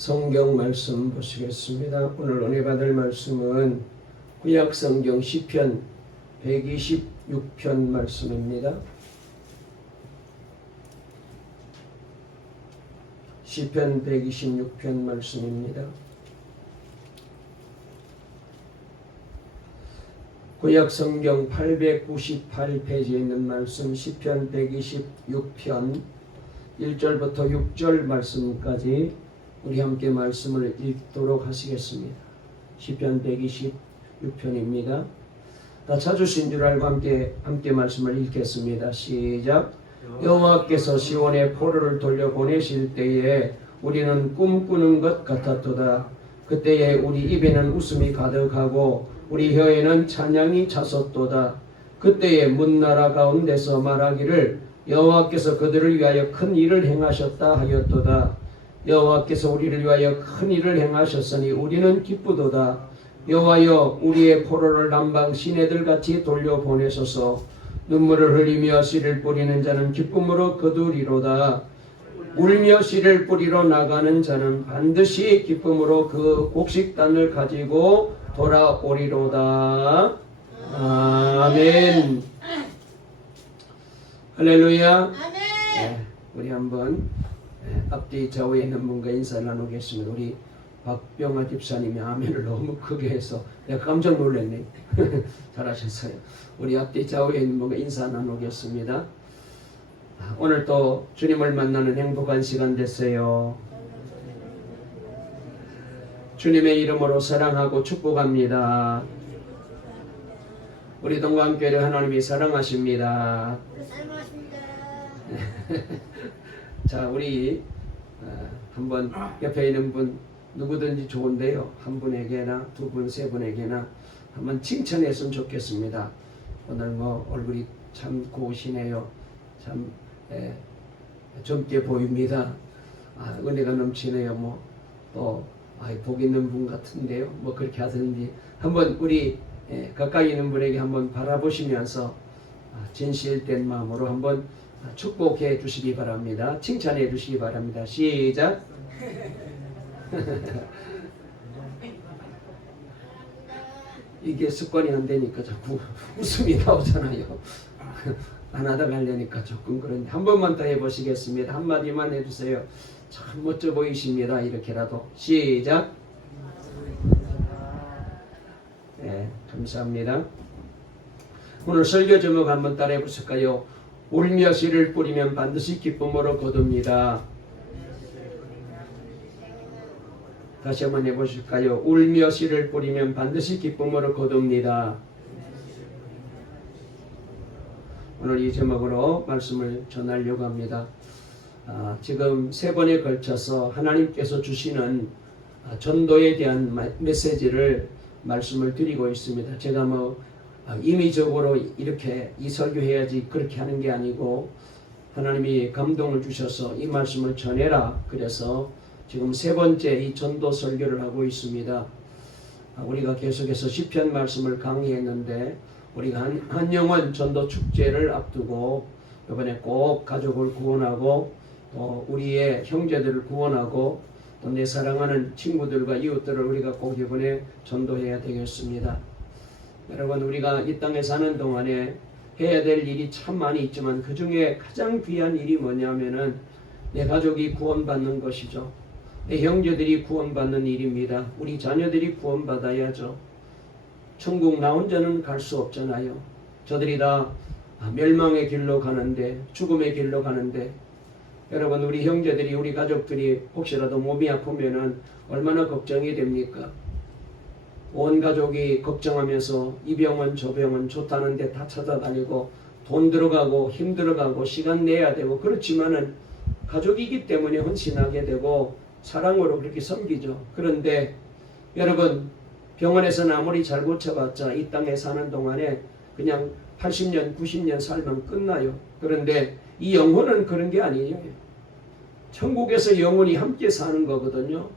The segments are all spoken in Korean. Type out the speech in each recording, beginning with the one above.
성경 말씀 보시겠습니다. 오늘 은혜 받을 말씀은 구약 성경 시편 126편 말씀입니다. 시편 126편 말씀입니다. 구약 성경 898페이지에 있는 말씀 시편 126편 1절부터 6절 말씀까지 우리 함께 말씀을 읽도록 하시겠습니다. 시편 126편입니다. 다 찾으신 줄 알고 함께 말씀을 읽겠습니다. 시작. 여호와께서 시온에 포로를 돌려보내실 때에 우리는 꿈꾸는 것 같았도다. 그때에 우리 입에는 웃음이 가득하고 우리 혀에는 찬양이 찼었도다. 그때에 문나라 가운데서 말하기를 여호와께서 그들을 위하여 큰 일을 행하셨다 하였도다. 여호와께서 우리를 위하여 큰 일을 행하셨으니 우리는 기쁘도다. 여호와여 우리의 포로를 남방 시내들같이 돌려보내소서. 눈물을 흘리며 씨를 뿌리는 자는 기쁨으로 거두리로다. 울며 씨를 뿌리러 나가는 자는 반드시 기쁨으로 그 곡식단을 가지고 돌아오리로다. 아멘. 할렐루야. 네, 우리 한번 앞뒤 좌우에 있는 분과 인사 나누겠습니다. 우리 박병아 집사님이 아멘을 너무 크게 해서 내가 깜짝 놀랐네. 잘하셨어요. 우리 앞뒤 좌우에 있는 분과 인사 나누겠습니다. 오늘 또 주님을 만나는 행복한 시간 됐어요. 주님의 이름으로 사랑하고 축복합니다. 우리 동관교회 하나님이 사랑하십니다. 자, 우리 한번 옆에 있는 분 누구든지 좋은데요. 한 분에게나 두 분, 세 분에게나 한번 칭찬했으면 좋겠습니다. 오늘 뭐 얼굴이 참 고우시네요. 참 젊게 보입니다. 은혜가 넘치네요. 뭐 또 복 있는 분 같은데요. 뭐 그렇게 하든지 한번 우리 가까이 있는 분에게 한번 바라보시면서 진실된 마음으로 한번 축복해 주시기 바랍니다. 칭찬해 주시기 바랍니다. 시작. 이게 습관이 안 되니까 자꾸 웃음이 나오잖아요. 안 하다 가려니까 조금 그런데 한 번만 더 해보시겠습니다. 한마디만 해주세요. 참 멋져 보이십니다. 이렇게라도. 시작. 네, 감사합니다. 오늘 설교 제목 한번 따라해 보실까요? 울며 씨를 뿌리면 반드시 기쁨으로 거둡니다. 다시 한번 해보실까요? 울며 씨를 뿌리면 반드시 기쁨으로 거둡니다. 오늘 이 제목으로 말씀을 전하려고 합니다. 지금 세 번에 걸쳐서 하나님께서 주시는 전도에 대한 메시지를 말씀을 드리고 있습니다. 제가 임의적으로 이렇게 이 설교해야지 그렇게 하는 게 아니고 하나님이 감동을 주셔서 이 말씀을 전해라. 그래서 지금 세 번째 이 전도 설교를 하고 있습니다. 우리가 계속해서 시편 말씀을 강의했는데 우리가 한 영혼 전도 축제를 앞두고 이번에 꼭 가족을 구원하고 또 우리의 형제들을 구원하고 또 내 사랑하는 친구들과 이웃들을 우리가 꼭 이번에 전도해야 되겠습니다. 여러분, 우리가 이 땅에 사는 동안에 해야 될 일이 참 많이 있지만 그 중에 가장 귀한 일이 뭐냐면은 내 가족이 구원받는 것이죠. 내 형제들이 구원받는 일입니다. 우리 자녀들이 구원받아야죠. 천국 나 혼자는 갈 수 없잖아요. 저들이 다 멸망의 길로 가는데, 죽음의 길로 가는데, 여러분, 우리 형제들이, 우리 가족들이 혹시라도 몸이 아프면은 얼마나 걱정이 됩니까? 온 가족이 걱정하면서 이 병원 저 병원 좋다는데 다 찾아다니고 돈 들어가고 힘 들어가고 시간 내야 되고 그렇지만은 가족이기 때문에 헌신하게 되고 사랑으로 그렇게 섬기죠. 그런데 여러분, 병원에서는 아무리 잘 고쳐봤자 이 땅에 사는 동안에 그냥 80년 90년 살면 끝나요. 그런데 이 영혼은 그런 게 아니에요. 천국에서 영혼이 함께 사는 거거든요.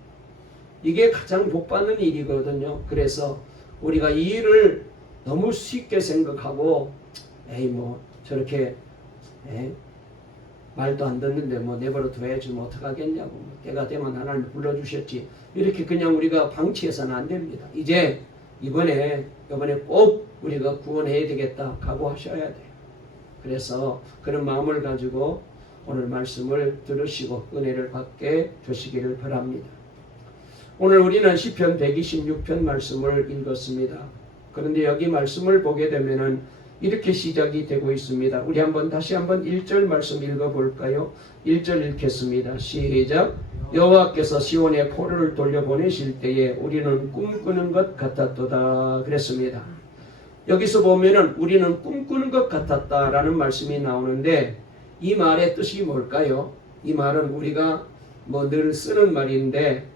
이게 가장 복받는 일이거든요. 그래서 우리가 이 일을 너무 쉽게 생각하고 저렇게 말도 안 듣는데 뭐 내버려 둬야지 뭐 어떡하겠냐고, 뭐 때가 되면 하나님 불러주셨지, 이렇게 그냥 우리가 방치해서는 안 됩니다. 이제 이번에 꼭 우리가 구원해야 되겠다 각오하셔야 돼요. 그래서 그런 마음을 가지고 오늘 말씀을 들으시고 은혜를 받게 되시기를 바랍니다. 오늘 우리는 시편 126편 말씀을 읽었습니다. 그런데 여기 말씀을 보게 되면은 이렇게 시작이 되고 있습니다. 우리 다시 한번 1절 말씀 읽어볼까요? 1절 읽겠습니다. 시작. 여호와께서 시온에 포로를 돌려보내실 때에 우리는 꿈꾸는 것 같았도다 그랬습니다. 여기서 보면은 우리는 꿈꾸는 것 같았다라는 말씀이 나오는데, 이 말의 뜻이 뭘까요? 이 말은 우리가 뭐 늘 쓰는 말인데,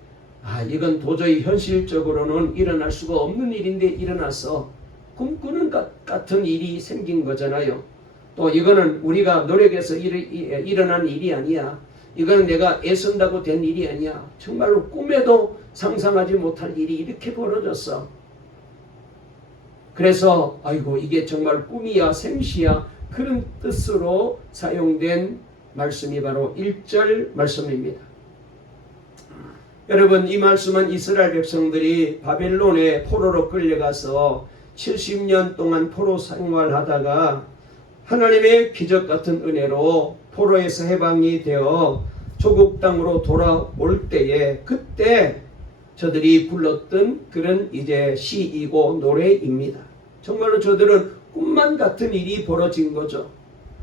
이건 도저히 현실적으로는 일어날 수가 없는 일인데 일어나서 꿈꾸는 것 같은 일이 생긴 거잖아요. 또 이거는 우리가 노력해서 일어난 일이 아니야. 이거는 내가 애쓴다고 된 일이 아니야. 정말로 꿈에도 상상하지 못할 일이 이렇게 벌어졌어. 그래서 아이고 이게 정말 꿈이야 생시야, 그런 뜻으로 사용된 말씀이 바로 1절 말씀입니다. 여러분, 이 말씀은 이스라엘 백성들이 바벨론에 포로로 끌려가서 70년 동안 포로 생활하다가 하나님의 기적 같은 은혜로 포로에서 해방이 되어 조국 땅으로 돌아올 때에, 그때 저들이 불렀던 그런 이제 시이고 노래입니다. 정말로 저들은 꿈만 같은 일이 벌어진 거죠.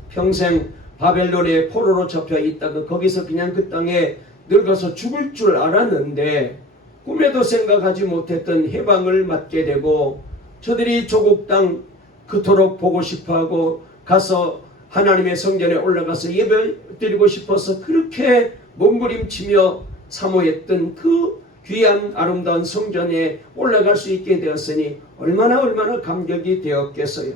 평생 바벨론에 포로로 잡혀 있다가 거기서 그냥 그 땅에 늙어서 죽을 줄 알았는데 꿈에도 생각하지 못했던 해방을 맞게 되고, 저들이 조국 땅 그토록 보고 싶어하고 가서 하나님의 성전에 올라가서 예배 드리고 싶어서 그렇게 몸부림치며 사모했던 그 귀한 아름다운 성전에 올라갈 수 있게 되었으니 얼마나 감격이 되었겠어요.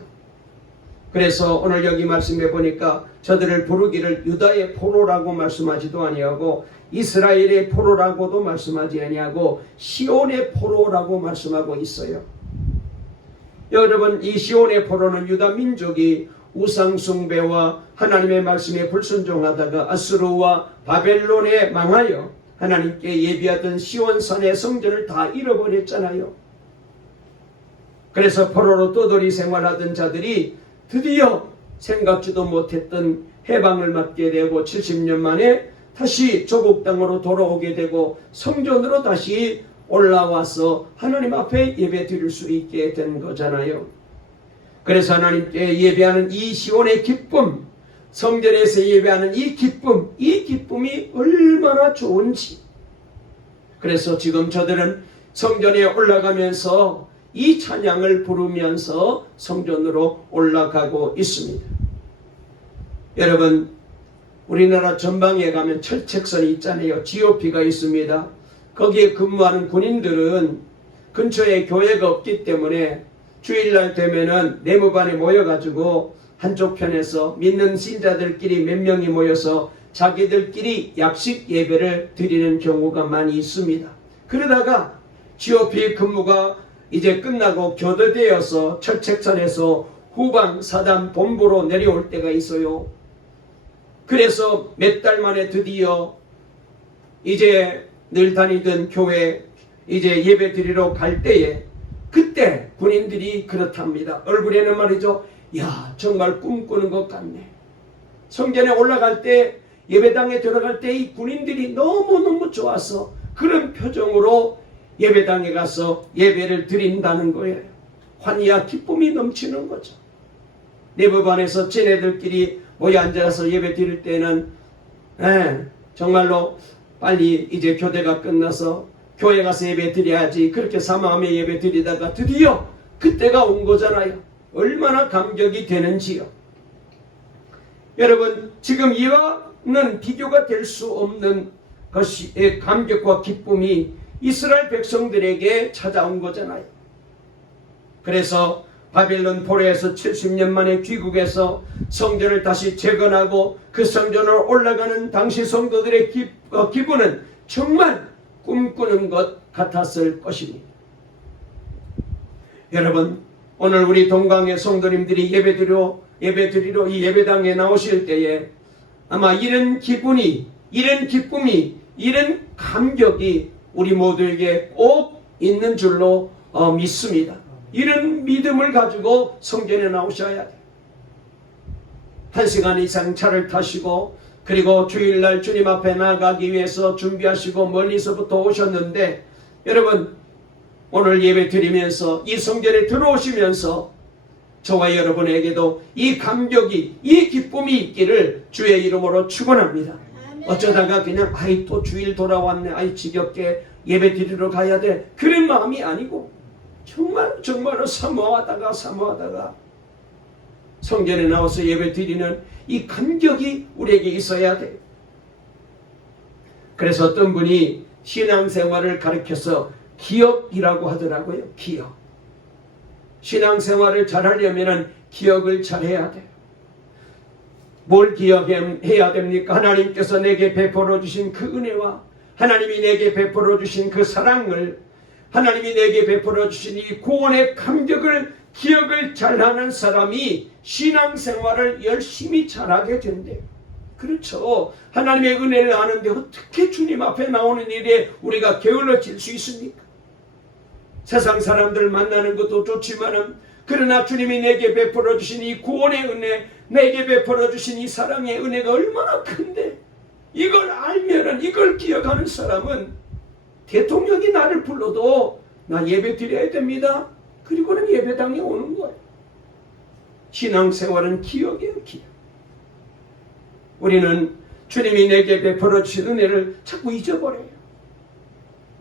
그래서 오늘 여기 말씀해 보니까 저들을 부르기를 유다의 포로라고 말씀하지도 아니하고 이스라엘의 포로라고도 말씀하지 아니하고 시온의 포로라고 말씀하고 있어요. 여러분, 이 시온의 포로는 유다 민족이 우상 숭배와 하나님의 말씀에 불순종하다가 아수르와 바벨론에 망하여 하나님께 예비하던 시온산의 성전을 다 잃어버렸잖아요. 그래서 포로로 떠돌이 생활하던 자들이 드디어 생각지도 못했던 해방을 맞게 되고 70년 만에 다시 조국 땅으로 돌아오게 되고 성전으로 다시 올라와서 하나님 앞에 예배 드릴 수 있게 된 거잖아요. 그래서 하나님께 예배하는 이 시온의 기쁨, 성전에서 예배하는 이 기쁨이 얼마나 좋은지. 그래서 지금 저들은 성전에 올라가면서 이 찬양을 부르면서 성전으로 올라가고 있습니다. 여러분, 우리나라 전방에 가면 철책선이 있잖아요. GOP가 있습니다. 거기에 근무하는 군인들은 근처에 교회가 없기 때문에 주일날 되면은 내무반에 모여가지고 한쪽 편에서 믿는 신자들끼리 몇 명이 모여서 자기들끼리 약식 예배를 드리는 경우가 많이 있습니다. 그러다가 GOP 근무가 이제 끝나고 교대되어서 철책선에서 후방 사단 본부로 내려올 때가 있어요. 그래서 몇 달 만에 드디어 이제 늘 다니던 교회 이제 예배 드리러 갈 때에 그때 군인들이 그렇답니다. 얼굴에는 말이죠. 야, 정말 꿈꾸는 것 같네. 성전에 올라갈 때, 예배당에 들어갈 때 이 군인들이 너무너무 좋아서 그런 표정으로 예배당에 가서 예배를 드린다는 거예요. 환희와 기쁨이 넘치는 거죠. 내부반에서 쟤네들끼리 모여 앉아서 예배 드릴 때는 정말로 빨리 이제 교대가 끝나서 교회 가서 예배 드려야지, 그렇게 사모하며 예배 드리다가 드디어 그때가 온 거잖아요. 얼마나 감격이 되는지요. 여러분, 지금 이와는 비교가 될 수 없는 것이 감격과 기쁨이 이스라엘 백성들에게 찾아온 거잖아요. 그래서 바벨론 포로에서 70년 만에 귀국해서 성전을 다시 재건하고 그 성전으로 올라가는 당시 성도들의 기분은 정말 꿈꾸는 것 같았을 것입니다. 여러분, 오늘 우리 동강의 성도님들이 예배드리러 이 예배당에 나오실 때에 아마 이런 기쁨이, 이런 감격이 우리 모두에게 꼭 있는 줄로 믿습니다. 이런 믿음을 가지고 성전에 나오셔야 돼요. 1시간 이상 차를 타시고 그리고 주일날 주님 앞에 나가기 위해서 준비하시고 멀리서부터 오셨는데, 여러분 오늘 예배 드리면서 이 성전에 들어오시면서 저와 여러분에게도 이 감격이, 이 기쁨이 있기를 주의 이름으로 축원합니다. 어쩌다가 그냥 또 주일 돌아왔네, 지겹게 예배 드리러 가야 돼, 그런 마음이 아니고 정말로 사모하다가 성전에 나와서 예배 드리는 이 감격이 우리에게 있어야 돼요. 그래서 어떤 분이 신앙생활을 가르쳐서 기억이라고 하더라고요. 기억. 신앙생활을 잘하려면 기억을 잘해야 돼요. 뭘 기억해야 됩니까? 하나님께서 내게 베풀어 주신 그 은혜와 하나님이 내게 베풀어 주신 그 사랑을, 하나님이 내게 베풀어 주신 이 구원의 감격을 기억을 잘하는 사람이 신앙생활을 열심히 잘하게 된대요. 그렇죠. 하나님의 은혜를 아는데 어떻게 주님 앞에 나오는 일에 우리가 게을러질 수 있습니까? 세상 사람들 만나는 것도 좋지만은, 그러나 주님이 내게 베풀어 주신 이 구원의 은혜, 내게 베풀어 주신 이 사랑의 은혜가 얼마나 큰데, 이걸 알면은, 이걸 기억하는 사람은 대통령이 나를 불러도 나 예배 드려야 됩니다. 그리고는 예배당에 오는 거예요. 신앙생활은 기억이에요, 기억. 우리는 주님이 내게 베풀어 주신 은혜를 자꾸 잊어버려요.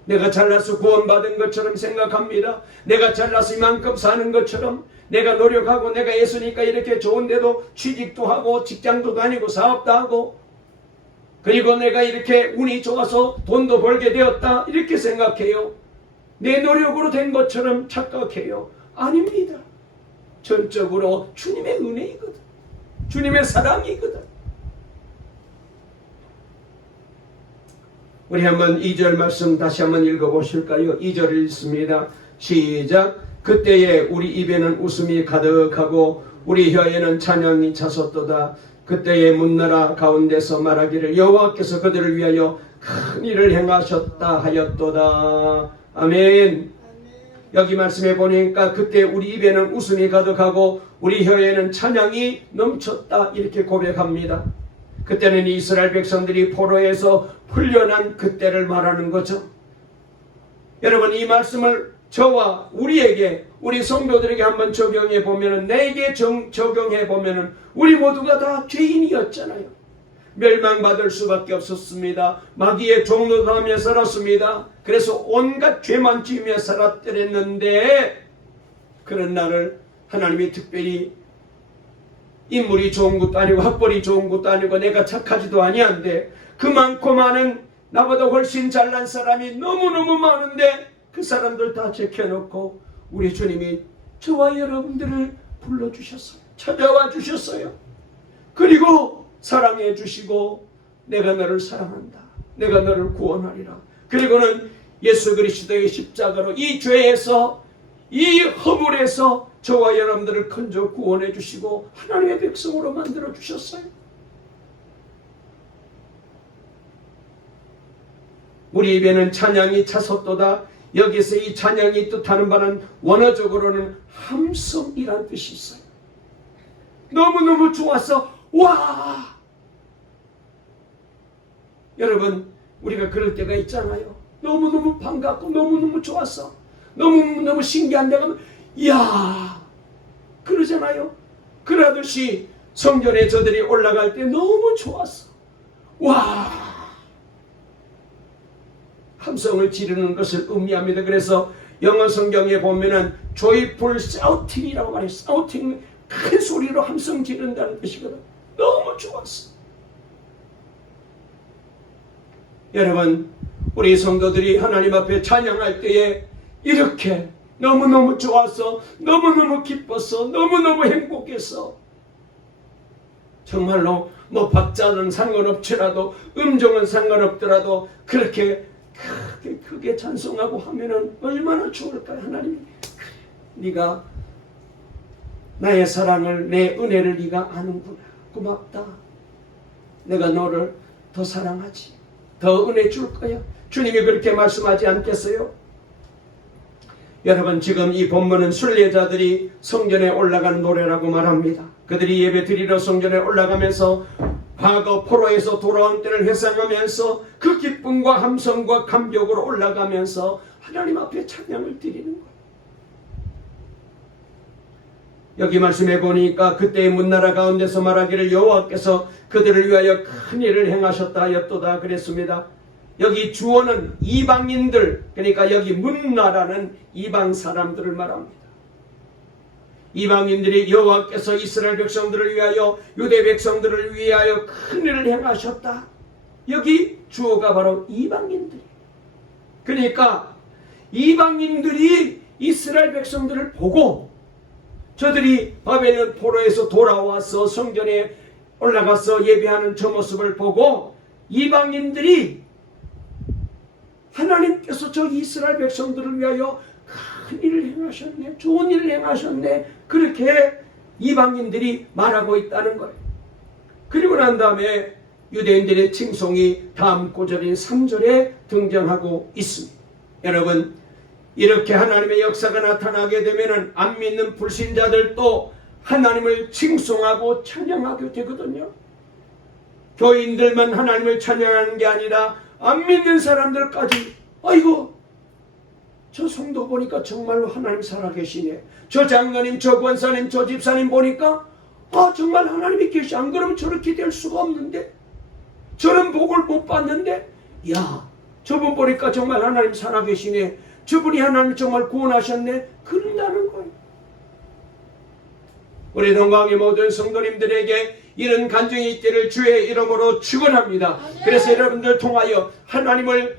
내가 잘나서 구원받은 것처럼 생각합니다. 내가 잘나서 이만큼 사는 것처럼, 내가 노력하고 내가 예수니까 이렇게 좋은데도 취직도 하고 직장도 다니고 사업도 하고, 그리고 내가 이렇게 운이 좋아서 돈도 벌게 되었다, 이렇게 생각해요. 내 노력으로 된 것처럼 착각해요. 아닙니다. 전적으로 주님의 은혜이거든. 주님의 사랑이거든. 우리 한번 2절 말씀 다시 한번 읽어보실까요? 2절 읽습니다. 시작. 그때에 우리 입에는 웃음이 가득하고 우리 혀에는 찬양이 차섰도다. 그때에 문나라 가운데서 말하기를 여호와께서 그들을 위하여 큰 일을 행하셨다 하였도다. 아멘. 여기 말씀해 보니까 그때 우리 입에는 웃음이 가득하고 우리 혀에는 찬양이 넘쳤다, 이렇게 고백합니다. 그때는 이스라엘 백성들이 포로에서 풀려난 그때를 말하는 거죠. 여러분, 이 말씀을 저와 우리에게, 우리 성도들에게 한번 적용해 보면, 내게 적용해 보면 우리 모두가 다 죄인이었잖아요. 멸망받을 수밖에 없었습니다. 마귀의 종노릇하며 살았습니다. 그래서 온갖 죄만 지으며 살았더랬는데, 그런 나를 하나님이 특별히 인물이 좋은 것도 아니고 학벌이 좋은 것도 아니고 내가 착하지도 아니한데, 그 많고 많은 나보다 훨씬 잘난 사람이 너무너무 많은데 그 사람들 다 제껴놓고 우리 주님이 저와 여러분들을 불러주셨어요. 찾아와 주셨어요. 그리고 사랑해 주시고 내가 너를 사랑한다, 내가 너를 구원하리라. 그리고는 예수 그리스도의 십자가로 이 죄에서, 이 허물에서 저와 여러분들을 건져 구원해 주시고 하나님의 백성으로 만들어 주셨어요. 우리 입에는 찬양이 차섰도다. 여기서 이 찬양이 뜻하는 바는 원어적으로는 함성이란 뜻이 있어요. 너무너무 좋아서 와! 여러분, 우리가 그럴 때가 있잖아요. 너무너무 반갑고 너무너무 좋았어, 너무너무 신기한 데가 이야, 그러잖아요. 그러듯이 성전에 저들이 올라갈 때 너무 좋았어. 와! 함성을 지르는 것을 의미합니다. 그래서 영어 성경에 보면은 joyful shouting이라고 말해요. shouting, 큰 소리로 함성 지른다는 뜻이거든. 너무 좋았어. 여러분, 우리 성도들이 하나님 앞에 찬양할 때에 이렇게 너무너무 좋았어, 너무너무 기뻤어, 너무너무 행복했어. 정말로 뭐 박자는 상관없더라도, 음정은 상관없더라도 그렇게 크게 찬송하고 하면은 얼마나 좋을까요? 하나님이 네가 나의 사랑을, 내 은혜를 네가 아는구나, 고맙다. 내가 너를 더 사랑하지. 더 은혜 줄 거야. 주님이 그렇게 말씀하지 않겠어요? 여러분, 지금 이 본문은 순례자들이 성전에 올라간 노래라고 말합니다. 그들이 예배 드리러 성전에 올라가면서 과거 포로에서 돌아온 때를 회상하면서 그 기쁨과 함성과 감격으로 올라가면서 하나님 앞에 찬양을 드리는 거예요. 여기 말씀해 보니까 그때의 문나라 가운데서 말하기를 여호와께서 그들을 위하여 큰 일을 행하셨다 하였도다 그랬습니다. 여기 주어는 이방인들, 그러니까 여기 문나라는 이방 사람들을 말합니다. 이방인들이 여호와께서 이스라엘 백성들을 위하여, 유대 백성들을 위하여 큰 일을 행하셨다. 여기 주어가 바로 이방인들이에요. 그러니까 이방인들이 이스라엘 백성들을 보고, 저들이 바벨론 포로에서 돌아와서 성전에 올라가서 예배하는 저 모습을 보고 이방인들이 하나님께서 저 이스라엘 백성들을 위하여 큰 일을 행하셨네, 좋은 일을 행하셨네, 그렇게 이방인들이 말하고 있다는 거예요. 그리고 난 다음에 유대인들의 칭송이 다음 구절인 3절에 등장하고 있습니다. 여러분, 이렇게 하나님의 역사가 나타나게 되면 안 믿는 불신자들도 하나님을 칭송하고 찬양하게 되거든요. 교인들만 하나님을 찬양하는 게 아니라 안 믿는 사람들까지, 아이고 저 성도 보니까 정말로 하나님 살아계시네, 저 장로님, 저 권사님, 저 집사님 보니까 정말 하나님이 계시, 안 그러면 저렇게 될 수가 없는데, 저런 복을 못 받는데, 야 저분 보니까 정말 하나님 살아계시네, 저분이 하나님 정말 구원하셨네, 그런다는 거예요. 우리 동강의 모든 성도님들에게 이런 간증이 있기를 주의 이름으로 축원합니다. 그래서 여러분들 통하여 하나님을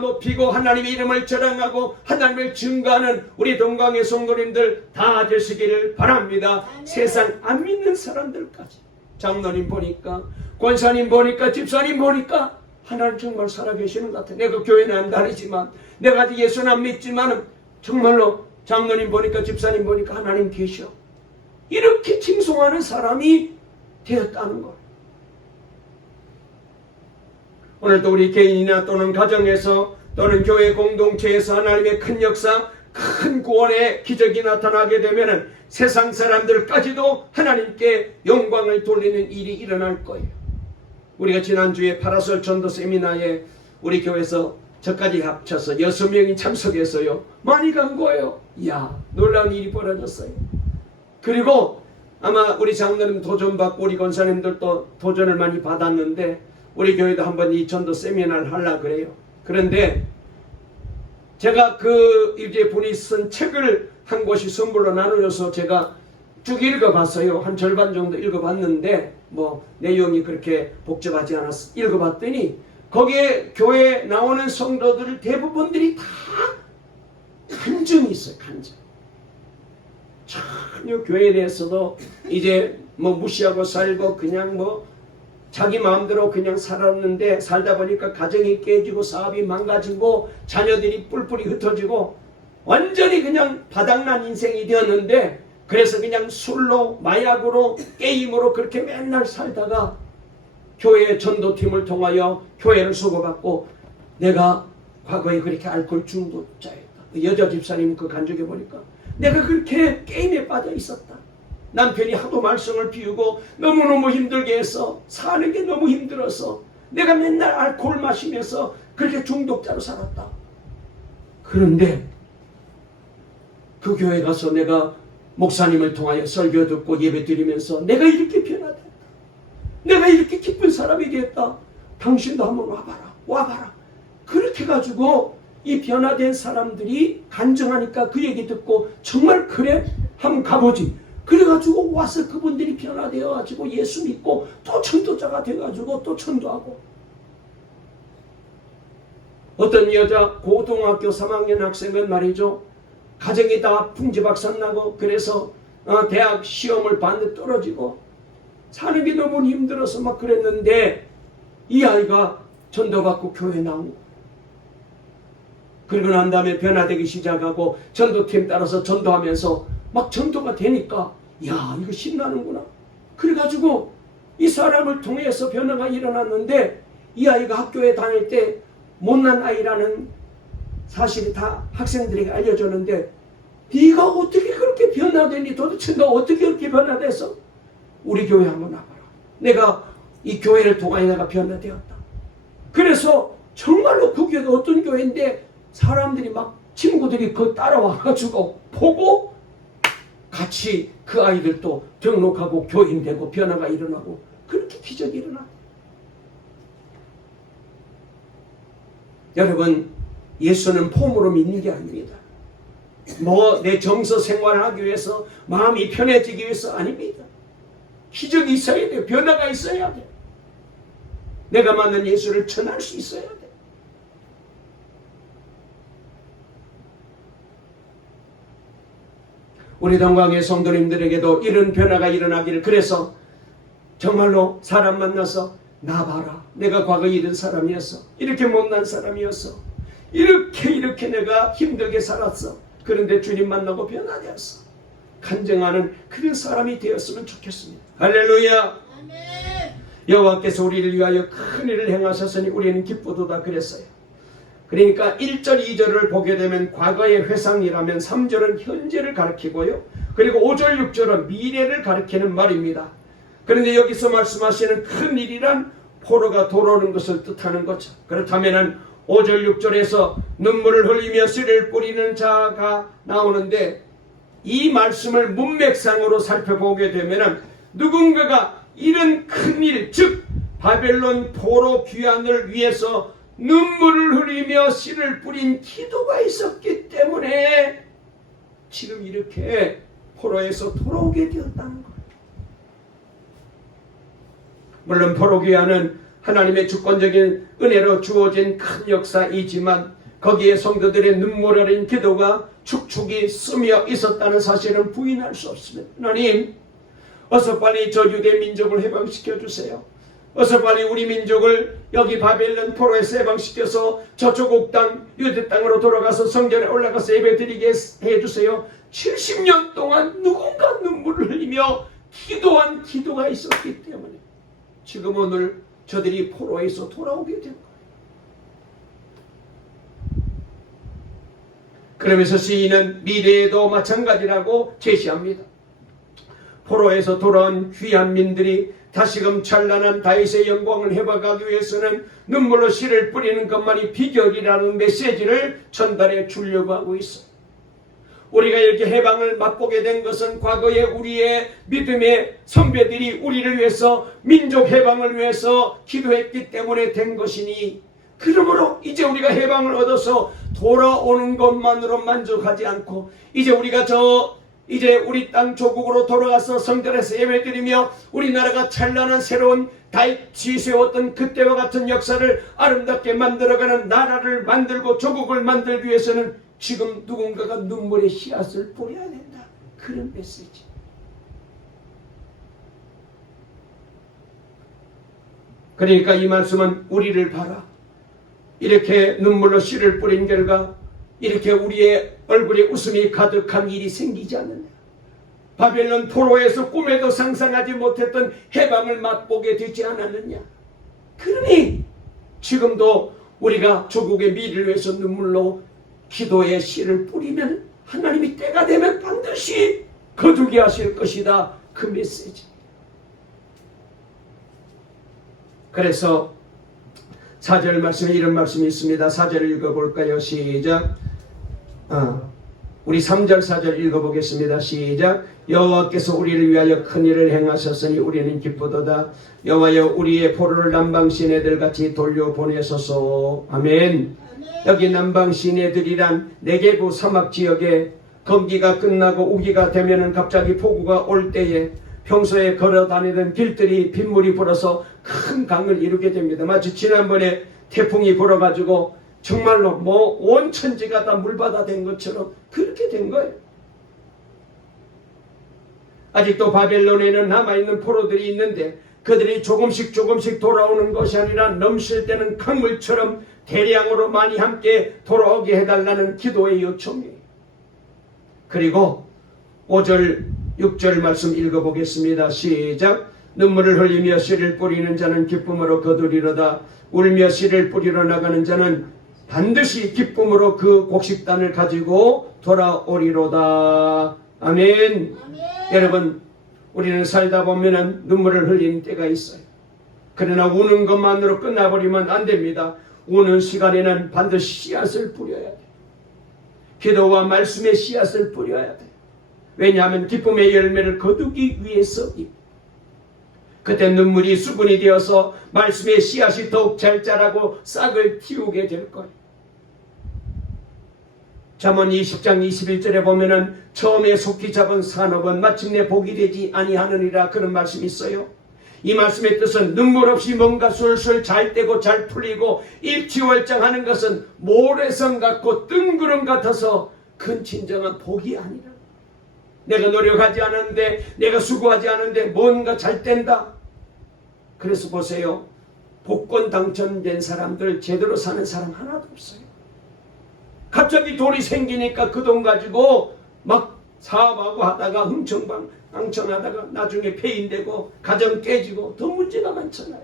높이고 하나님의 이름을 자랑하고 하나님을 증거하는 우리 동강의 성도님들 다 되시기를 바랍니다. 세상 안 믿는 사람들까지, 장로님 보니까, 권사님 보니까, 집사님 보니까 하나님 정말 살아계시는 것 같아. 내가 교회는 안 다니지만, 내가 아직 예수는 안 믿지만 정말로 장로님 보니까, 집사님 보니까 하나님 계셔, 이렇게 칭송하는 사람이 되었다는 것. 오늘도 우리 개인이나 또는 가정에서 또는 교회 공동체에서 하나님의 큰 역사, 큰 구원의 기적이 나타나게 되면 세상 사람들까지도 하나님께 영광을 돌리는 일이 일어날 거예요. 우리가 지난주에 파라솔 전도 세미나에 우리 교회에서 저까지 합쳐서 6명이 참석해서요, 많이 간 거예요. 이야, 놀라운 일이 벌어졌어요. 그리고 아마 우리 장로님 도전받고 우리 권사님들도 도전을 많이 받았는데, 우리 교회도 한번 이 전도 세미나를 하려고 그래요. 그런데 제가 이제 분이 쓴 책을 한 곳이 선물로 나누어서 제가 쭉 읽어봤어요. 한 절반 정도 읽어봤는데 내용이 그렇게 복잡하지 않았어. 읽어봤더니 거기에 교회에 나오는 성도들 대부분들이 다 간증이 있어요. 간증. 전혀 교회에 대해서도 이제 무시하고 살고 그냥 자기 마음대로 그냥 살았는데, 살다 보니까 가정이 깨지고 사업이 망가지고 자녀들이 뿔뿔이 흩어지고 완전히 그냥 바닥난 인생이 되었는데, 그래서 그냥 술로, 마약으로, 게임으로 그렇게 맨날 살다가 교회 전도팀을 통하여 교회를 수고받고, 내가 과거에 그렇게 알코올 중독자였다. 여자 집사님 그 간증해 보니까 내가 그렇게 게임에 빠져 있었다. 남편이 하도 말썽을 피우고 너무너무 힘들게 해서 사는 게 너무 힘들어서 내가 맨날 알코올 마시면서 그렇게 중독자로 살았다. 그런데 그 교회 가서 내가 목사님을 통하여 설교 듣고 예배 드리면서 내가 이렇게 변화됐다, 내가 이렇게 기쁜 사람이 됐다, 당신도 한번 와봐라. 그렇게 가지고 이 변화된 사람들이 간증하니까 그 얘기 듣고 정말 그래? 한번 가보지. 그래가지고 와서 그분들이 변화되어가지고 예수 믿고 또 전도자가 돼가지고 또 전도하고. 어떤 여자 고등학교 3학년 학생은 말이죠, 가정이 다 풍지박산나고 그래서 대학 시험을 봤는데 떨어지고 사는 게 너무 힘들어서 막 그랬는데, 이 아이가 전도받고 교회 나오고, 그리고 난 다음에 변화되기 시작하고 전도팀 따라서 전도하면서 막 전도가 되니까, 야 이거 신나는구나. 그래가지고 이 사람을 통해서 변화가 일어났는데 이 아이가 학교에 다닐 때 못난 아이라는 사실이 다 학생들에게 알려줬는데 네가 어떻게 그렇게 변화되니? 도대체 너 어떻게 그렇게 변화돼서? 우리 교회 한번 와봐라. 내가 이 교회를 통하여 내가 변화되었다. 그래서 정말로 그 교회가 어떤 교회인데 사람들이 막 친구들이 그 따라와가지고 보고 같이 그 아이들도 등록하고 교인되고 변화가 일어나고 그렇게 기적이 일어나. 여러분, 예수는 폼으로 믿는 게 아닙니다. 뭐 내 정서 생활하기 위해서 마음이 편해지기 위해서 아닙니다. 기적이 있어야 돼요. 변화가 있어야 돼요. 내가 만난 예수를 전할 수 있어야 돼요. 우리 동광의 성도님들에게도 이런 변화가 일어나기를. 그래서 정말로 사람 만나서 나 봐라. 내가 과거에 이런 사람이었어. 이렇게 못난 사람이었어. 이렇게 내가 힘들게 살았어. 그런데 주님 만나고 변화되었어. 간증하는 그런 사람이 되었으면 좋겠습니다. 할렐루야. 아멘. 여호와께서 우리를 위하여 큰 일을 행하셨으니 우리는 기쁘도다 그랬어요. 그러니까 1절 2절을 보게 되면 과거의 회상이라면 3절은 현재를 가리키고요. 그리고 5절 6절은 미래를 가리키는 말입니다. 그런데 여기서 말씀하시는 큰 일이란 포로가 돌아오는 것을 뜻하는 거죠. 그렇다면 5절 6절에서 눈물을 흘리며 씨를 뿌리는 자가 나오는데 이 말씀을 문맥상으로 살펴보게 되면 누군가가 이런 큰일, 즉 바벨론 포로 귀환을 위해서 눈물을 흘리며 씨를 뿌린 기도가 있었기 때문에 지금 이렇게 포로에서 돌아오게 되었다는 거예요. 물론 포로 귀환은 하나님의 주권적인 은혜로 주어진 큰 역사이지만 거기에 성도들의 눈물 어린 기도가 축축이 스며 있었다는 사실은 부인할 수 없습니다. 하나님, 어서 빨리 저 유대 민족을 해방시켜 주세요. 어서 빨리 우리 민족을 여기 바벨론 포로에서 해방시켜서 저 조국 땅 유대 땅으로 돌아가서 성전에 올라가서 예배드리게 해주세요. 70년 동안 누군가 눈물을 흘리며 기도한 기도가 있었기 때문에 지금 오늘 저들이 포로에서 돌아오게 된 거예요. 그러면서 시인은 미래에도 마찬가지라고 제시합니다. 포로에서 돌아온 귀한 민들이 다시금 찬란한 다윗의 영광을 회복하기 위해서는 눈물로 씨를 뿌리는 것만이 비결이라는 메시지를 전달해 주려고 하고 있어요. 우리가 이렇게 해방을 맛보게 된 것은 과거에 우리의 믿음의 선배들이 우리를 위해서 민족 해방을 위해서 기도했기 때문에 된 것이니, 그러므로 이제 우리가 해방을 얻어서 돌아오는 것만으로 만족하지 않고 이제 우리가 이제 우리 땅 조국으로 돌아가서 성전에서 예배드리며 우리나라가 찬란한 새로운 다윗이 세웠던 그때와 같은 역사를 아름답게 만들어가는 나라를 만들고 조국을 만들기 위해서는 지금 누군가가 눈물의 씨앗을 뿌려야 된다. 그런 메시지. 그러니까 이 말씀은 우리를 봐라. 이렇게 눈물로 씨를 뿌린 결과 이렇게 우리의 얼굴에 웃음이 가득한 일이 생기지 않느냐. 바벨론 포로에서 꿈에도 상상하지 못했던 해방을 맛보게 되지 않았느냐. 그러니 지금도 우리가 조국의 미래를 위해서 눈물로 기도의 씨를 뿌리면 하나님이 때가 되면 반드시 거두게 하실 것이다. 그 메시지. 그래서 4절 말씀에 이런 말씀이 있습니다. 4절을 읽어볼까요? 시작. 우리 3절 4절 읽어보겠습니다. 시작. 여호와께서 우리를 위하여 큰 일을 행하셨으니 우리는 기쁘도다. 여호와여 우리의 포로를 남방 시내들같이 돌려보내소서. 아멘. 여기 남방 시내들이란 네게부 사막 지역에 건기가 끝나고 우기가 되면은 갑자기 폭우가 올 때에 평소에 걸어 다니던 길들이 빗물이 불어서 큰 강을 이루게 됩니다. 마치 지난번에 태풍이 불어가지고 정말로 온 천지가 다 물바다 된 것처럼 그렇게 된 거예요. 아직도 바벨론에는 남아있는 포로들이 있는데 그들이 조금씩 돌아오는 것이 아니라 넘실대는 강물처럼 대량으로 많이 함께 돌아오게 해달라는 기도의 요청이에요. 그리고 5절 6절 말씀 읽어보겠습니다. 시작. 눈물을 흘리며 씨를 뿌리는 자는 기쁨으로 거두리로다. 울며 씨를 뿌리러 나가는 자는 반드시 기쁨으로 그 곡식단을 가지고 돌아오리로다. 아멘. 여러분, 우리는 살다 보면은 눈물을 흘리는 때가 있어요. 그러나 우는 것만으로 끝나버리면 안 됩니다. 우는 시간에는 반드시 씨앗을 뿌려야 돼요. 기도와 말씀의 씨앗을 뿌려야 돼요. 왜냐하면 기쁨의 열매를 거두기 위해서입니다. 그때 눈물이 수분이 되어서 말씀의 씨앗이 더욱 잘 자라고 싹을 틔우게 될 거예요. 잠언 20장 21절에 보면은 처음에 속히 잡은 산업은 마침내 복이 되지 아니하느니라, 그런 말씀이 있어요. 이 말씀의 뜻은 눈물 없이 뭔가 술술 잘 되고 잘 풀리고 일취월장하는 것은 모래성 같고 뜬구름 같아서 큰 진정한 복이 아니라, 내가 노력하지 않았는데, 내가 수고하지 않았는데 뭔가 잘 된다. 그래서 보세요. 복권 당첨된 사람들 제대로 사는 사람 하나도 없어요. 갑자기 돈이 생기니까 그 돈 가지고 막 사업하고 하다가 흥청망청하다가 나중에 폐인되고 가정 깨지고 더 문제가 많잖아요.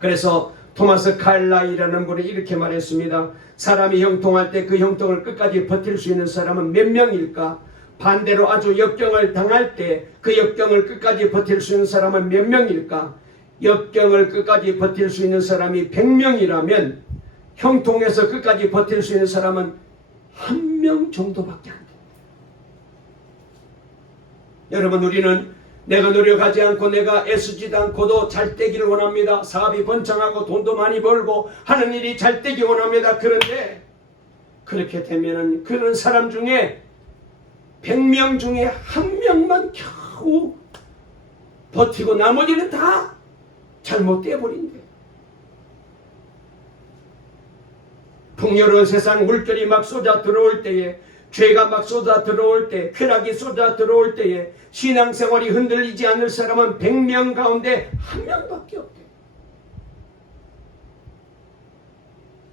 그래서 토마스 칼라이라는 분이 이렇게 말했습니다. 사람이 형통할 때 그 형통을 끝까지 버틸 수 있는 사람은 몇 명일까? 반대로 아주 역경을 당할 때 그 역경을 끝까지 버틸 수 있는 사람은 몇 명일까? 역경을 끝까지 버틸 수 있는 사람이 100명이라면 형통에서 끝까지 버틸 수 있는 사람은 1명 정도밖에 안 됩니다. 여러분, 우리는 내가 노력하지 않고 내가 애쓰지도 않고도 잘 되기를 원합니다. 사업이 번창하고 돈도 많이 벌고 하는 일이 잘 되기 원합니다. 그런데 그렇게 되면은 그런 사람 중에 100명 중에 1명만 겨우 버티고 나머지는 다 잘못돼 버린대. 풍요로운 세상 물결이 막 쏟아 들어올 때에, 죄가 막 쏟아 들어올 때, 쾌락이 쏟아 들어올 때에 신앙생활이 흔들리지 않을 사람은 100명 가운데 1명밖에 없대요.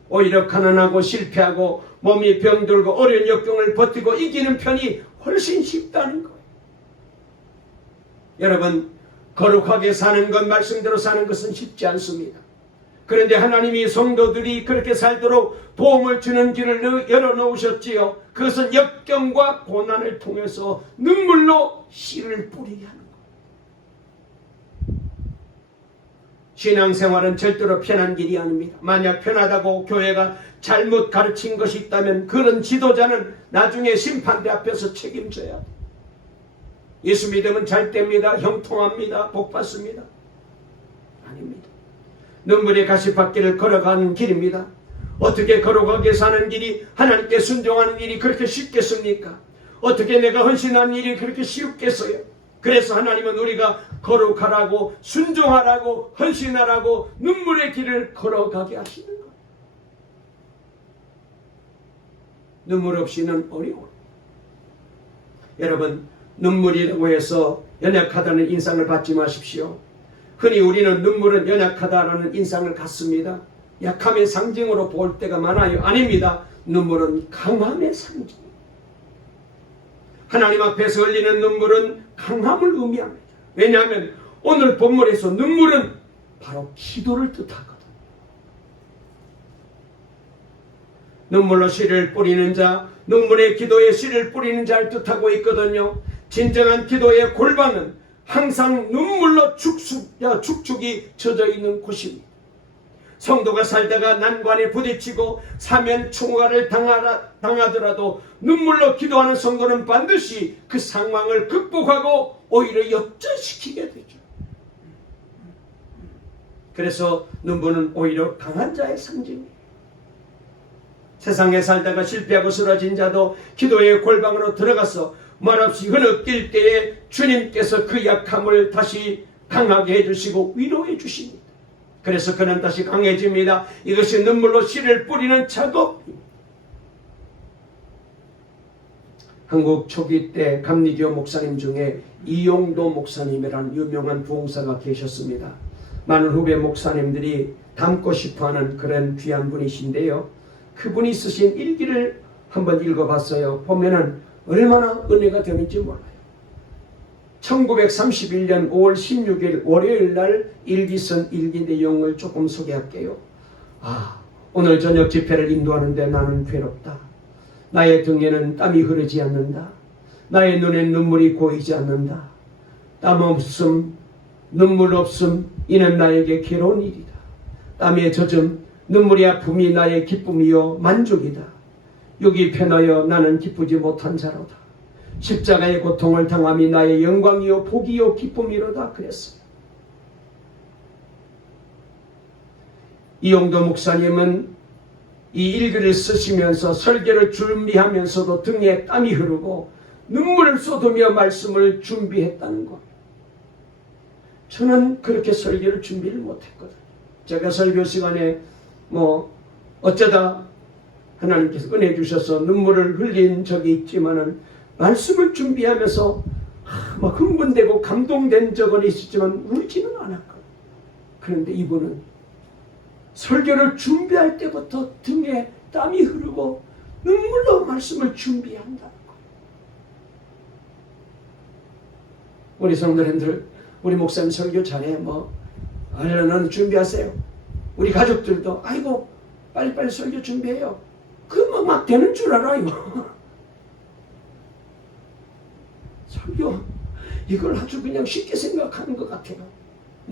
오히려 가난하고 실패하고 몸이 병들고 어려운 역경을 버티고 이기는 편이 훨씬 쉽다는 거예요. 여러분, 거룩하게 사는 것, 말씀대로 사는 것은 쉽지 않습니다. 그런데 하나님이 성도들이 그렇게 살도록 도움을 주는 길을 열어놓으셨지요. 그것은 역경과 고난을 통해서 눈물로 씨를 뿌리게 하는 거예요. 신앙생활은 절대로 편한 길이 아닙니다. 만약 편하다고 교회가 잘못 가르친 것이 있다면 그런 지도자는 나중에 심판대 앞에서 책임져야 돼요. 예수 믿으면 잘 됩니다. 형통합니다. 복 받습니다. 아닙니다. 눈물의 가시밭길을 걸어가는 길입니다. 어떻게 거룩하게 사는 길이, 하나님께 순종하는 일이 그렇게 쉽겠습니까? 어떻게 내가 헌신하는 일이 그렇게 쉽겠어요? 그래서 하나님은 우리가 거룩하라고, 순종하라고, 헌신하라고 눈물의 길을 걸어가게 하시는 거예요. 눈물 없이는 어려워요. 여러분, 눈물이라고 해서 연약하다는 인상을 받지 마십시오. 흔히 우리는 눈물은 연약하다라는 인상을 갖습니다. 약함의 상징으로 볼 때가 많아요. 아닙니다. 눈물은 강함의 상징. 하나님 앞에서 흘리는 눈물은 강함을 의미합니다. 왜냐하면 오늘 본문에서 눈물은 바로 기도를 뜻하거든요. 눈물로 씨를 뿌리는 자, 눈물의 기도에 씨를 뿌리는 자를 뜻하고 있거든요. 진정한 기도의 골방은 항상 눈물로 축축이 젖어 있는 곳입니다. 성도가 살다가 난관에 부딪히고 사면 총괄을 당하더라도 눈물로 기도하는 성도는 반드시 그 상황을 극복하고 오히려 역전시키게 되죠. 그래서 눈물은 오히려 강한 자의 상징이에요. 세상에 살다가 실패하고 쓰러진 자도 기도의 골방으로 들어가서 말없이 흐느낄 때에 주님께서 그 약함을 다시 강하게 해주시고 위로해 주십니다. 그래서 그는 다시 강해집니다. 이것이 눈물로 씨를 뿌리는 작업입니다. 한국 초기 때 감리교 목사님 중에 이용도 목사님이라는 유명한 부흥사가 계셨습니다. 많은 후배 목사님들이 닮고 싶어하는 그런 귀한 분이신데요. 그분이 쓰신 일기를 한번 읽어봤어요. 보면은 얼마나 은혜가 되는지 몰라요. 1931년 5월 16일 월요일 날 일기 쓴 일기 내용을 조금 소개할게요. 오늘 저녁 집회를 인도하는데 나는 괴롭다. 나의 등에는 땀이 흐르지 않는다. 나의 눈엔 눈물이 고이지 않는다. 땀 없음, 눈물 없음, 이는 나에게 괴로운 일이다. 땀에 젖음, 눈물의 아픔이 나의 기쁨이요 만족이다. 육이 편하여 나는 기쁘지 못한 자로다. 십자가의 고통을 당함이 나의 영광이요 복이요 기쁨이로다 그랬어요. 이용도 목사님은 이 일기를 쓰시면서 설교를 준비하면서도 등에 땀이 흐르고 눈물을 쏟으며 말씀을 준비했다는 것. 저는 그렇게 설교를 준비를 못했거든요. 제가 설교 시간에 어쩌다 하나님께서 은혜 주셔서 눈물을 흘린 적이 있지만은 말씀을 준비하면서 막 흥분되고 감동된 적은 있었지만 울지는 않았거든요. 그런데 이분은 설교를 준비할 때부터 등에 땀이 흐르고 눈물로 말씀을 준비한다는 거예요. 우리 성도님들, 우리 목사님 설교 잘해. 얼른 준비하세요. 우리 가족들도 아이고 빨리빨리 설교 준비해요. 그러면 막 되는 줄 알아요. 설교 이걸 아주 그냥 쉽게 생각하는 것 같아요.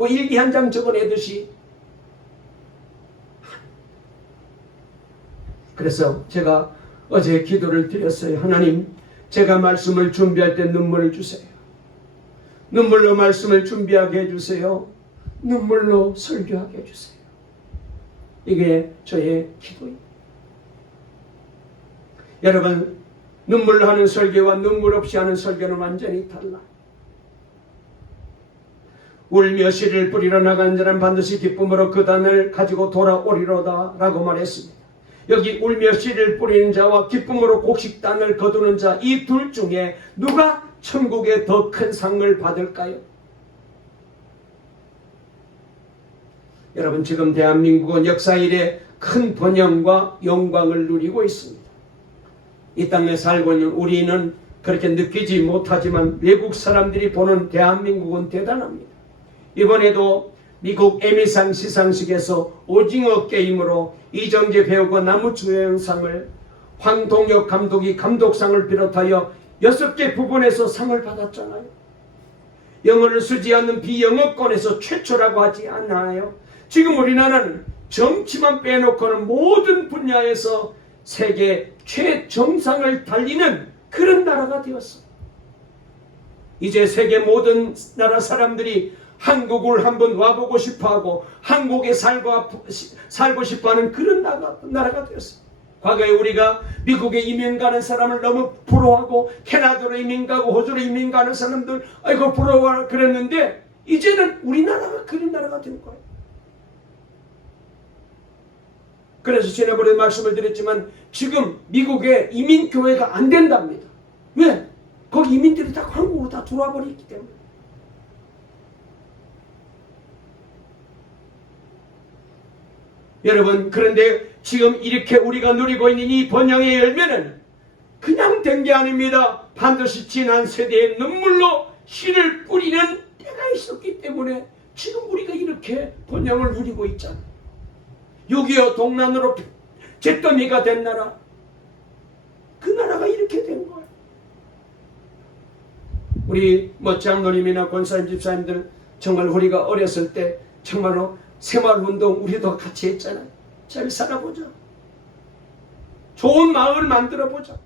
일기 한 장 적어내듯이. 그래서 제가 어제 기도를 드렸어요. 하나님, 제가 말씀을 준비할 때 눈물을 주세요. 눈물로 말씀을 준비하게 해주세요. 눈물로 설교하게 해주세요. 이게 저의 기도입니다. 여러분, 눈물로 하는 설교와 눈물 없이 하는 설교는 완전히 달라. 울며 씨를 뿌리러 나간 자는 반드시 기쁨으로 그 단을 가지고 돌아오리로다 라고 말했습니다. 여기 울며 씨를 뿌리는 자와 기쁨으로 곡식단을 거두는 자, 이 둘 중에 누가 천국에 더 큰 상을 받을까요? 여러분, 지금 대한민국은 역사 이래 큰 번영과 영광을 누리고 있습니다. 이 땅에 살고 있는 우리는 그렇게 느끼지 못하지만 외국 사람들이 보는 대한민국은 대단합니다. 이번에도 미국 에미상 시상식에서 오징어 게임으로 이정재 배우가 나무주연상을, 황동혁 감독이 감독상을 비롯하여 6개 부분에서 상을 받았잖아요. 영어를 쓰지 않는 비영어권에서 최초라고 하지 않나요? 지금 우리나라는 정치만 빼놓고는 모든 분야에서 세계 최정상을 달리는 그런 나라가 되었어. 이제 세계 모든 나라 사람들이 한국을 한번 와보고 싶어하고 한국에 살고 싶어하는 그런 나라가 되었어. 과거에 우리가 미국에 이민 가는 사람을 너무 부러워하고 캐나다로 이민 가고 호주로 이민 가는 사람들 아이고 부러워 그랬는데 이제는 우리나라가 그런 나라가 된 거예요. 그래서 지난번에 말씀을 드렸지만 지금 미국에 이민교회가 안 된답니다. 왜? 거기 이민들이 다 한국으로 다 들어와 버렸기 때문에. 여러분, 그런데 지금 이렇게 우리가 누리고 있는 이 번영의 열매는 그냥 된 게 아닙니다. 반드시 지난 세대의 눈물로 씨를 뿌리는 때가 있었기 때문에 지금 우리가 이렇게 번영을 누리고 있잖아요. 6.25 동란으로 잿더미가 된 나라, 그 나라가 이렇게 된 거예요. 우리 장로님이나 권사님 집사님들 정말 우리가 어렸을 때 정말로 새마을운동 우리도 같이 했잖아요. 잘 살아보자. 좋은 마을 만들어보자.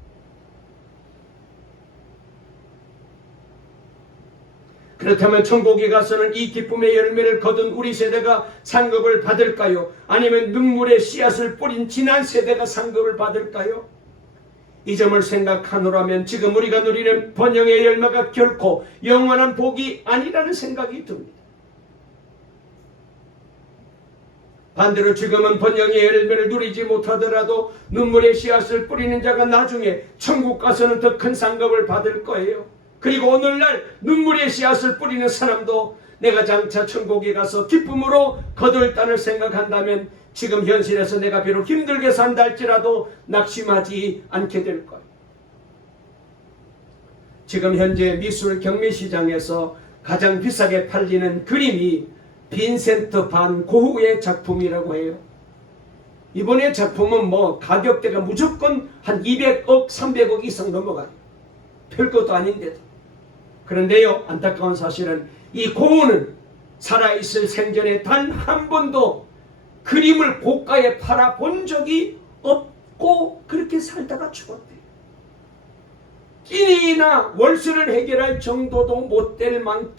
그렇다면 천국에 가서는 이 기쁨의 열매를 거둔 우리 세대가 상급을 받을까요? 아니면 눈물의 씨앗을 뿌린 지난 세대가 상급을 받을까요? 이 점을 생각하노라면 지금 우리가 누리는 번영의 열매가 결코 영원한 복이 아니라는 생각이 듭니다. 반대로 지금은 번영의 열매를 누리지 못하더라도 눈물의 씨앗을 뿌리는 자가 나중에 천국 가서는 더 큰 상급을 받을 거예요. 그리고 오늘날 눈물의 씨앗을 뿌리는 사람도 내가 장차 천국에 가서 기쁨으로 거둘 단을 생각한다면 지금 현실에서 내가 비록 힘들게 산다 할지라도 낙심하지 않게 될 거예요. 지금 현재 미술 경매시장에서 가장 비싸게 팔리는 그림이 빈센트 반 고흐의 작품이라고 해요. 이번에 작품은 뭐 가격대가 무조건 한 200억, 300억 이상 넘어가요. 별것도 아닌데도. 그런데요, 안타까운 사실은 이 고흐는 살아있을 생전에 단 한 번도 그림을 고가에 팔아본 적이 없고 그렇게 살다가 죽었대요. 끼니나 월세를 해결할 정도도 못 될 만큼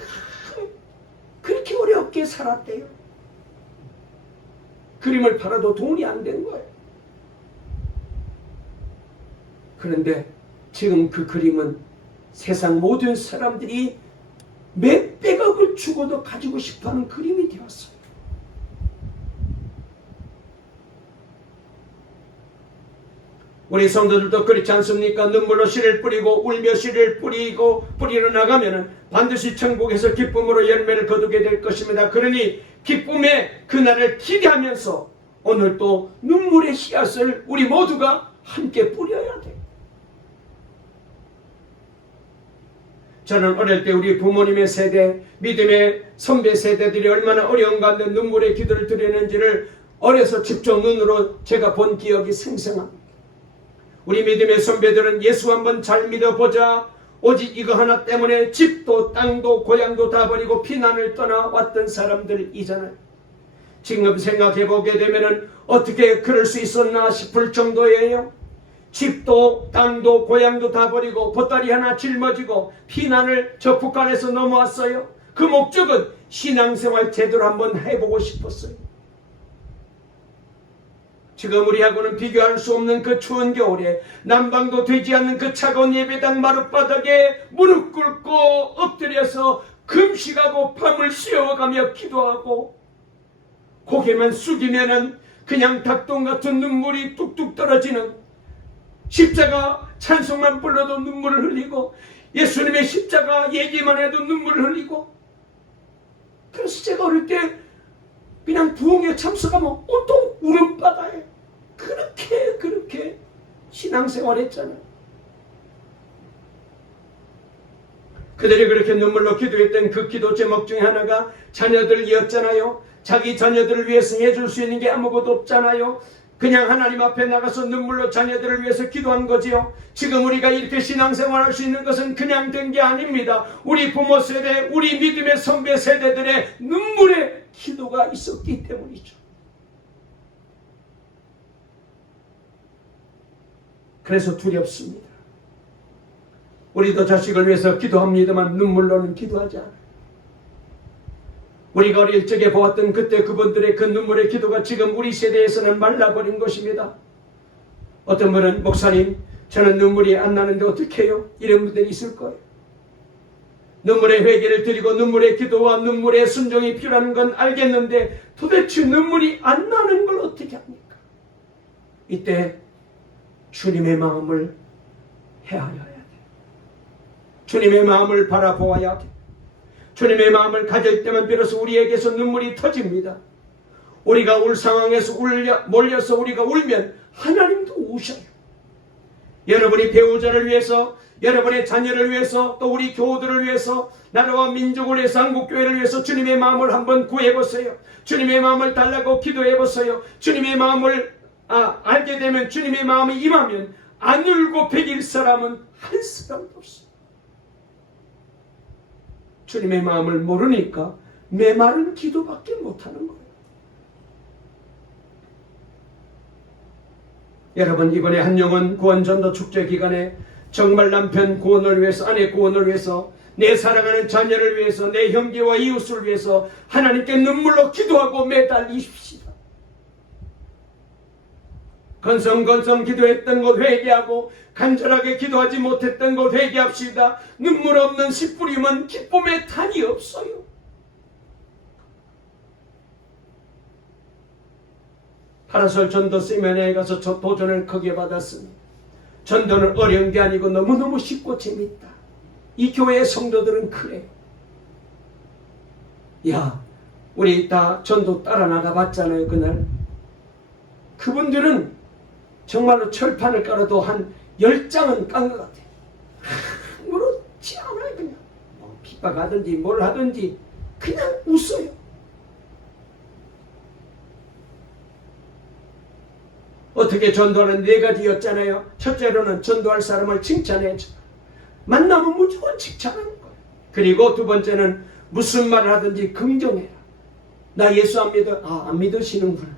그렇게 어렵게 살았대요. 그림을 팔아도 돈이 안 된 거예요. 그런데 지금 그 그림은 세상 모든 사람들이 몇백억을 주고도 가지고 싶어하는 그림이 되었어요. 우리 성도들도 그렇지 않습니까? 눈물로 씨를 뿌리고 울며 씨를 뿌리러 나가면 반드시 천국에서 기쁨으로 열매를 거두게 될 것입니다. 그러니 기쁨의 그날을 기대하면서 오늘 또 눈물의 씨앗을 우리 모두가 함께 뿌려야 돼요. 저는 어릴 때 우리 부모님의 세대, 믿음의 선배 세대들이 얼마나 어려운 가운데 눈물의 기도를 드리는지를 어려서 직접 눈으로 제가 본 기억이 생생합니다. 우리 믿음의 선배들은 예수 한번 잘 믿어보자, 오직 이거 하나 때문에 집도 땅도 고향도 다 버리고 피난을 떠나왔던 사람들이잖아요. 지금 생각해보게 되면 어떻게 그럴 수 있었나 싶을 정도예요. 집도 땅도 고향도 다 버리고 보따리 하나 짊어지고 피난을 저 북한에서 넘어왔어요. 그 목적은 신앙생활 제대로 한번 해보고 싶었어요. 지금 우리하고는 비교할 수 없는 그 추운 겨울에 난방도 되지 않는 그 차가운 예배당 마룻바닥에 무릎 꿇고 엎드려서 금식하고 밤을 쉬어가며 기도하고 고개만 숙이면은 그냥 닭똥 같은 눈물이 뚝뚝 떨어지는, 십자가 찬송만 불러도 눈물을 흘리고 예수님의 십자가 얘기만 해도 눈물을 흘리고, 그래서 제가 어릴 때 그냥 부흥회 참석하면 온통 울음바다에 그렇게 신앙생활 했잖아요. 그들이 그렇게 눈물로 기도했던 그 기도 제목 중에 하나가 자녀들이었잖아요. 자기 자녀들을 위해서 해줄 수 있는 게 아무것도 없잖아요. 그냥 하나님 앞에 나가서 눈물로 자녀들을 위해서 기도한 거지요. 지금 우리가 이렇게 신앙생활 할 수 있는 것은 그냥 된 게 아닙니다. 우리 부모 세대, 우리 믿음의 선배 세대들의 눈물의 기도가 있었기 때문이죠. 그래서 두렵습니다. 우리도 자식을 위해서 기도합니다만 눈물로는 기도하지 않아요. 우리가 어릴 적에 보았던 그때 그분들의 그 눈물의 기도가 지금 우리 세대에서는 말라버린 것입니다. 어떤 분은 목사님, 저는 눈물이 안 나는데 어떻게 해요? 이런 분들이 있을 거예요. 눈물의 회개를 드리고 눈물의 기도와 눈물의 순종이 필요한 건 알겠는데 도대체 눈물이 안 나는 걸 어떻게 합니까? 이때 주님의 마음을 헤아려야 돼요. 주님의 마음을 바라보아야 돼요. 주님의 마음을 가질 때만 비로소 우리에게서 눈물이 터집니다. 우리가 울 상황에서 몰려서 우리가 울면 하나님도 우셔요. 여러분이 배우자를 위해서, 여러분의 자녀를 위해서, 또 우리 교우들을 위해서, 나라와 민족을 위해서, 한국교회를 위해서 주님의 마음을 한번 구해보세요. 주님의 마음을 달라고 기도해보세요. 주님의 마음을 알게 되면, 주님의 마음이 임하면 안 울고 배길 사람은 한 사람도 없어요. 주님의 마음을 모르니까 메마른 기도밖에 못하는 거예요. 여러분, 이번에 한영원 구원전도 축제 기간에 정말 남편 구원을 위해서, 아내 구원을 위해서, 내 사랑하는 자녀를 위해서, 내 형제와 이웃을 위해서 하나님께 눈물로 기도하고 매달리십시다. 건성건성 기도했던 것 회개하고, 간절하게 기도하지 못했던 것 회개합시다. 눈물 없는 씨 뿌리면 기쁨의 탄이 없어요. 파라솔 전도 세미나에 가서 저 도전을 크게 받았습니다. 전도는 어려운 게 아니고 너무너무 쉽고 재밌다. 이 교회의 성도들은 그래요. 야, 우리 다 전도 따라 나가봤잖아요. 그날 그분들은 정말로 철판을 깔아도 한 10장은 깐 것 같아요. 함부로 핍박하든지 뭘 하든지 그냥 웃어요. 어떻게 전도하는 네 가지였잖아요. 첫째로는 전도할 사람을 칭찬해줘. 만나면 무조건 칭찬하는 거예요. 그리고 두 번째는 무슨 말을 하든지 긍정해라. 나 예수 안 믿어. 아, 안 믿으시는구나.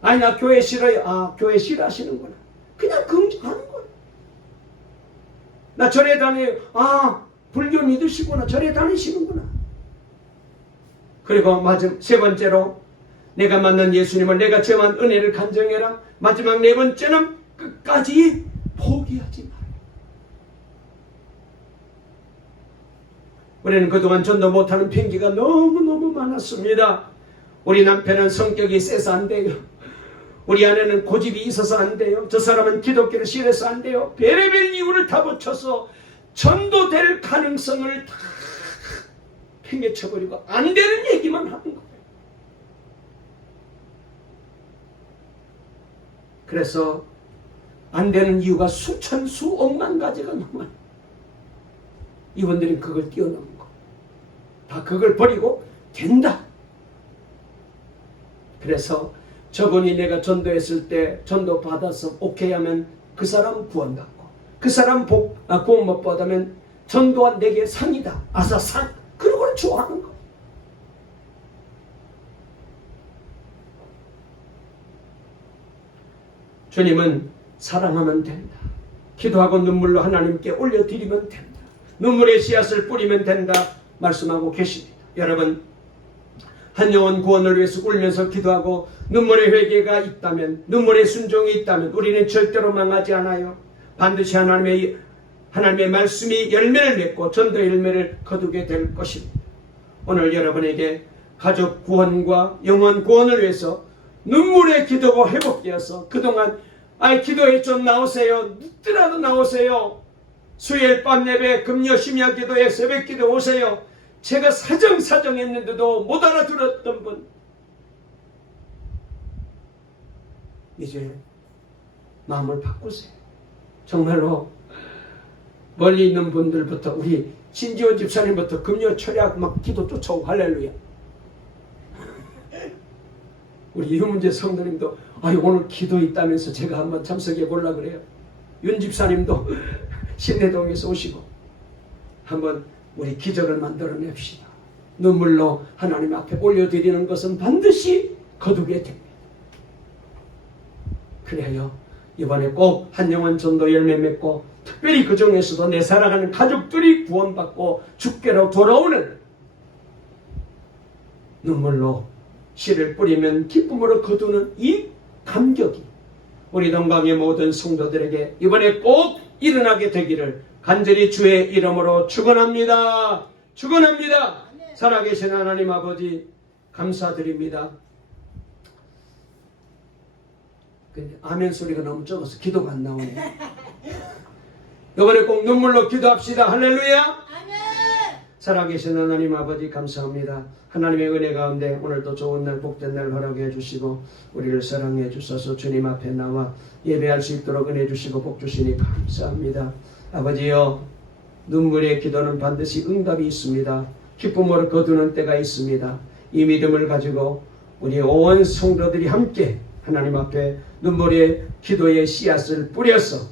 아니, 나 교회 싫어요. 아, 교회 싫어하시는구나. 그냥 긍정하는 거예요. 나 절에 다녀요. 아, 불교 믿으시구나. 절에 다니시는구나. 그리고 세 번째로 내가 만난 예수님을 내가 체험한 은혜를 간증해라. 마지막 네 번째는 끝까지 포기하지 마라. 우리는 그동안 전도 못하는 핑계가 너무너무 많았습니다. 우리 남편은 성격이 세서 안 돼요. 우리 아내는 고집이 있어서 안 돼요. 저 사람은 기독교를 싫어서 안 돼요. 별의별 이유를 다 붙여서 전도될 가능성을 다 팽개쳐버리고 안 되는 얘기만 하는 거예요. 그래서 안 되는 이유가 수천 수억만 가지가 넘어요. 이분들은 그걸 뛰어넘은 거. 다 그걸 버리고 된다. 그래서 저분이 내가 전도했을 때 전도 받아서 오케이 하면 그 사람 구원받고 그 사람 구원 못 받으면 전도한 내게 상이다. 아사 상. 그런 걸 좋아하는 거. 주님은 사랑하면 된다. 기도하고 눈물로 하나님께 올려드리면 된다. 눈물의 씨앗을 뿌리면 된다. 말씀하고 계십니다. 여러분, 한 영혼 구원을 위해서 울면서 기도하고 눈물의 회개가 있다면, 눈물의 순종이 있다면 우리는 절대로 망하지 않아요. 반드시 하나님의 말씀이 열매를 맺고 전도의 열매를 거두게 될 것입니다. 오늘 여러분에게 가족 구원과 영혼 구원을 위해서 눈물의 기도가 회복되어서 그동안 기도에 좀 나오세요. 늦더라도 나오세요. 수요일 밤 예배, 금요 심야 기도에 새벽 기도 오세요. 제가 사정했는데도 못 알아들었던 분, 이제 마음을 바꾸세요. 정말로 멀리 있는 분들부터 우리 신지원 집사님부터 금요 철학 막 기도 쫓아오고 할렐루야. 우리 이문재 성도님도 오늘 기도 있다면서 제가 한번 참석해 보려고 그래요. 윤 집사님도 신내동에서 오시고 한번 우리 기적을 만들어냅시다. 눈물로 하나님 앞에 올려드리는 것은 반드시 거두게 됩니다. 그래요. 이번에 꼭 한영원 전도 열매 맺고 특별히 그 중에서도 내 사랑하는 가족들이 구원받고 주께로 돌아오는 눈물로 씨를 뿌리면 기쁨으로 거두는 이 감격이 우리 동방의 모든 성도들에게 이번에 꼭 일어나게 되기를 간절히 주의 이름으로 축원합니다. 축원합니다. 살아계신 하나님 아버지 감사드립니다. 근데 아멘 소리가 너무 적어서 기도가 안 나오네. 이번에 꼭 눈물로 기도합시다. 할렐루야. 아멘. 살아계신 하나님 아버지 감사합니다. 하나님의 은혜 가운데 오늘도 좋은 날 복된 날 허락해 주시고 우리를 사랑해 주셔서 주님 앞에 나와 예배할 수 있도록 은혜 주시고 복 주시니 감사합니다. 아버지여, 눈물의 기도는 반드시 응답이 있습니다. 기쁨으로 거두는 때가 있습니다. 이 믿음을 가지고 우리 온 성도들이 함께 하나님 앞에 눈물의 기도의 씨앗을 뿌려서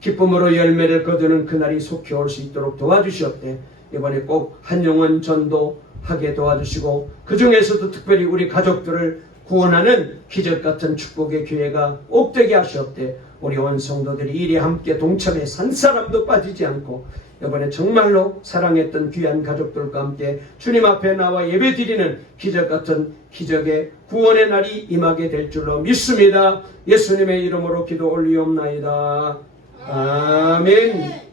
기쁨으로 열매를 거두는 그날이 속히 올 수 있도록 도와주시옵되 이번에 꼭 한영원 전도하게 도와주시고 그 중에서도 특별히 우리 가족들을 구원하는 기적같은 축복의 기회가 꼭 되게 하시옵되 우리 온 성도들이 이리 함께 동참해 한 사람도 빠지지 않고 이번에 정말로 사랑했던 귀한 가족들과 함께 주님 앞에 나와 예배드리는 기적같은 기적의 구원의 날이 임하게 될 줄로 믿습니다. 예수님의 이름으로 기도 올리옵나이다. 아멘.